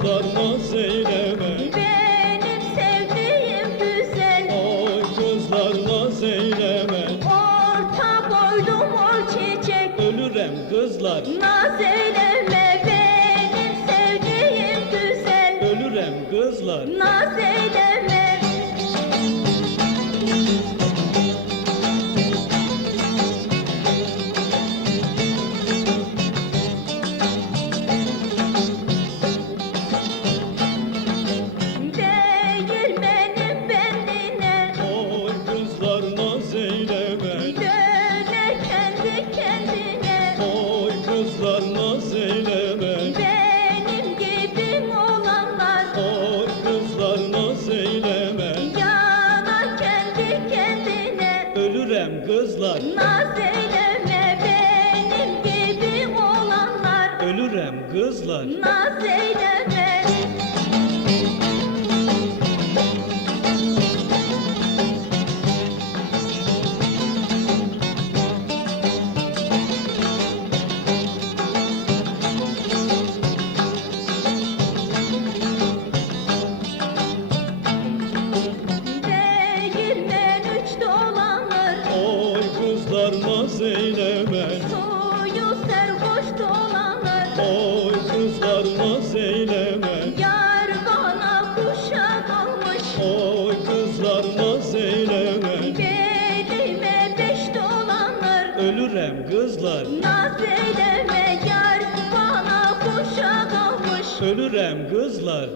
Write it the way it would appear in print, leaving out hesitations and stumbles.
kızlar naz eyleme. Benim sevdiğim güzel. Oy kızlar naz eyleme. Orta boylu mor çiçek. Ölürem kızlar. Naz eyleme benim sevdiğim güzel. Ölürem kızlar. Naz eyleme. Değirmenin bendine. Oy kızlar naz eyleme. Döne kendi kendine. Oy kızlar naz eyleme. Benim gibim olanlar. Oy kızlar naz eyleme. Yana kendi kendine. Ölürem kızlar. Naz eyleme benim gibim olanlar. Ölürem kızlar. Naz eyleme. Değirmen üç dolanır. Oy kızlar naz eyleme. Suyu serhoş dolanır. Oy kızlar naz eyleme. Yar bana kuşak almış. Oy kızlar naz eyleme. Belime beş dolanır. Ölürem kızlar. Naz eyleme yar bana kuşak almış. Ölürem kızlar.